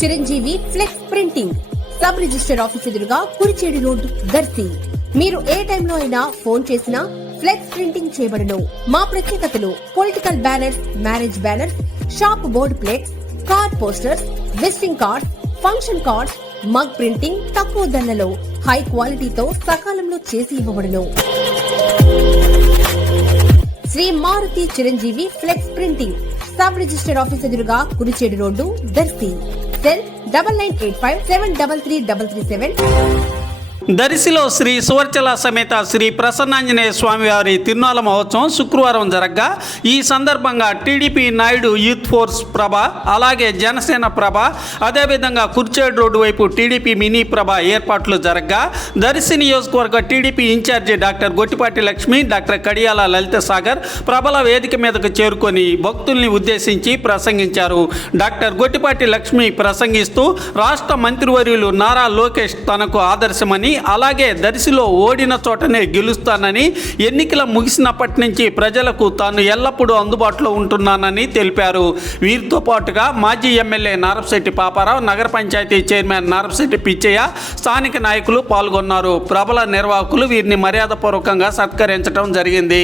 Chiranjeevi flex printing sub register office ఎదురుగా Kurichedu road Darsi. మీరు ఏ టైంలో అయినా ఫోన్ చేసినా ఫ్లెక్స్ ప్రింటింగ్ చేయబడును. మా ప్రత్యేకతలు political banners, marriage banners, shop board plates, car posters, visiting cards, function cards, mug printing తక్కువ ధరలలో హై క్వాలిటీతో సకాలంలో చేసి ఇవ్వబడును. Shri Maruthi Chiranjeevi flex printing sub register office ఎదురుగా కురిచేడు రోడ్డు దర్శి. సెల్ 9985733337. దర్శిలో శ్రీ సువర్చల సమేత శ్రీ ప్రసన్నాంజనేయ స్వామి వారి తిరునాళ్ల మహోత్సవం శుక్రవారం జరగ్గా ఈ సందర్భంగా టీడీపీ నాయుడు యూత్ ఫోర్స్ ప్రభ, అలాగే జనసేన ప్రభ, అదేవిధంగా కుర్చేడు రోడ్డు వైపు టీడీపీ మినీ ప్రభ ఏర్పాట్లు జరగ్గా దర్శి నియోజకవర్గ టీడీపీ ఇన్ఛార్జి డాక్టర్ గొట్టిపాటి లక్ష్మి, డాక్టర్ కడియాల లలిత సాగర్ ప్రభల వేదిక మీదకు చేరుకొని భక్తుల్ని ఉద్దేశించి ప్రసంగించారు. డాక్టర్ గొట్టిపాటి లక్ష్మి ప్రసంగిస్తూ రాష్ట్ర మంత్రివర్యులు నారా లోకేష్ తనకు ఆదర్శమని, అలాగే దర్శిలో ఓడిన చోటనే గెలుస్తానని, ఎన్నికల ముగిసినప్పటి నుంచి ప్రజలకు తాను ఎల్లప్పుడూ అందుబాటులో ఉంటున్నానని తెలిపారు. వీరితో పాటుగా మాజీ ఎమ్మెల్యే నారపశెట్టి పాపారావు, నగర పంచాయతీ చైర్మన్ నారపశెట్టి పిచ్చయ్య, స్థానిక నాయకులు పాల్గొన్నారు. ప్రబల నిర్వాహకులు వీరిని మర్యాదపూర్వకంగా సత్కరించడం జరిగింది.